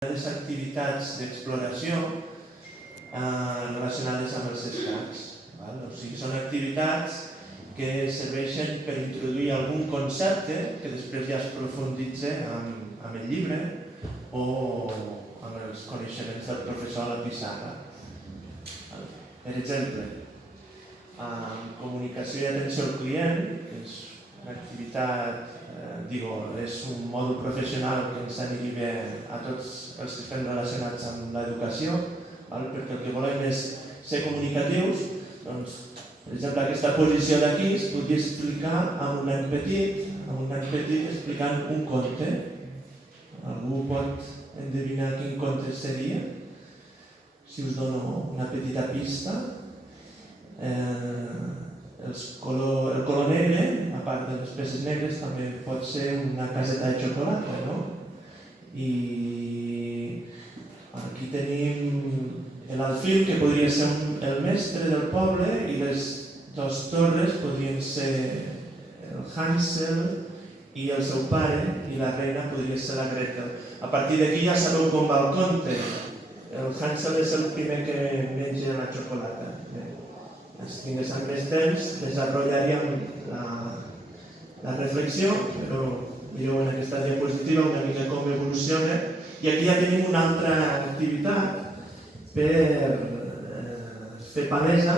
les activitats d'exploració relacionades amb els escacs. O sigui, són activitats que serveixen per introduir algun concepte que després ja es profunditza amb el llibre o amb els coneixements del professor a la pissarra. Per exemple, comunicació i atenció al client, que és una activitat, és un mòdul professional que ens aniria bé a tots els que estem relacionats amb l'educació, perquè el que volem és ser comunicatius. Doncs, per exemple, aquesta posició d'aquí es podria explicar amb un nen petit explicant un conte. Algú pot endevinar quin conte seria? Si us dono una petita pista, el color negre, a part de les peces negres, també pot ser una caseta de xocolata, no? I aquí tenim l'Alfil, que podria ser el mestre del poble, i les dues torres podrien ser el Hansel i el seu pare, i la reina podria ser la Gretel. A partir d'aquí ja sabeu com va el conte. El Hansel és el primer que menja la xocolata. Si tinguéssim més temps, desenvoluparíem la reflexió, però veieu en aquesta diapositiva una mica com evoluciona. I aquí ja tenim una altra activitat per fer palesa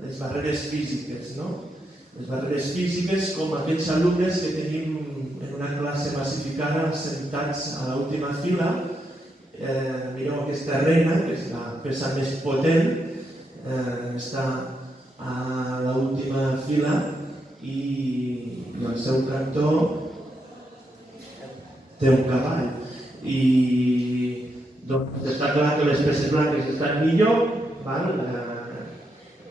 les barreres físiques. Les barreres físiques com aquells alumnes que tenim en una classe massificada assentats a l'última fila. Mireu aquesta reina, que és la peça més potent, està a l'última fila i al seu cantó té un cavall. I està clar que les peces blanques estan millor.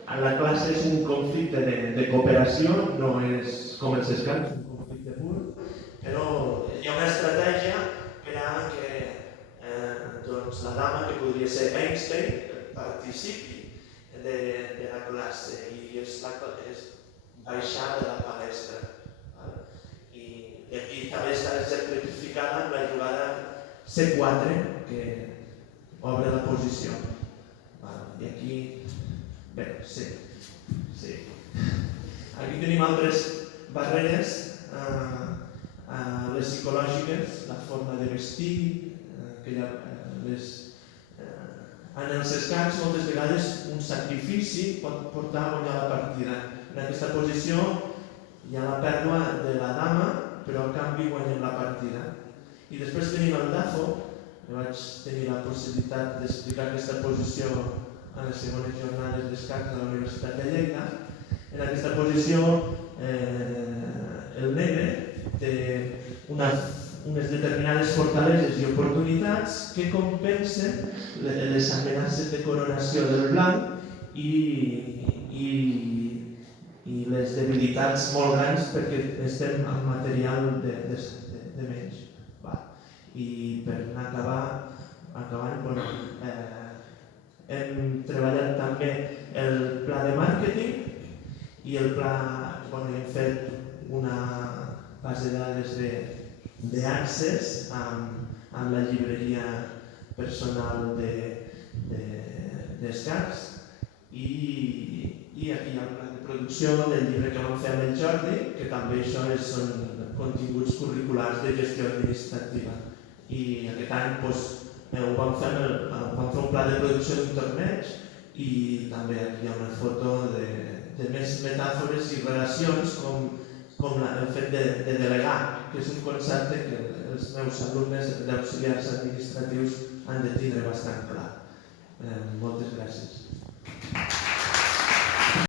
A la classe és un conflicte de cooperació, no és com els escacs, és un conflicte pur, però hi ha una estratègia per a que la dama, que podria ser Einstein, participi de la classe i és baixar de la palestra. I aquí també està exemplificada amb la jugada C4, que obre la posició. I aquí, bé, sí. Aquí tenim altres barreres, les psicològiques, la forma de vestir, en els escacs moltes vegades un sacrifici pot portar a guanyar la partida. En aquesta posició hi ha la pèrdua de la dama, però a canvi guanyem la partida. I després tenim el dafo, que vaig tenir la possibilitat d'explicar aquesta posició a les segones jornades d'escacs de la Universitat de Lleida. En aquesta posició el negre té unes determinades fortaleses i oportunitats que compensen les amenaces de coronació del blanc i les debilitats molt grans perquè estem amb material de menys. I per anar acabant, hem treballat també el pla de màrqueting i el pla, hem fet una base de dades d'Access amb la llibreria personal d'escacs i aquí hi ha el pla de producció del llibre que vam fer amb el Jordi, que també això són continguts curriculars de gestió administrativa. I aquest any vam fer un pla de producció d'un torneig i també aquí hi ha una foto de més metàfores i relacions com el fet de delegar, que és un concepte que els meus alumnes d'auxiliars administratius han de tindre bastant clar. Moltes gràcies.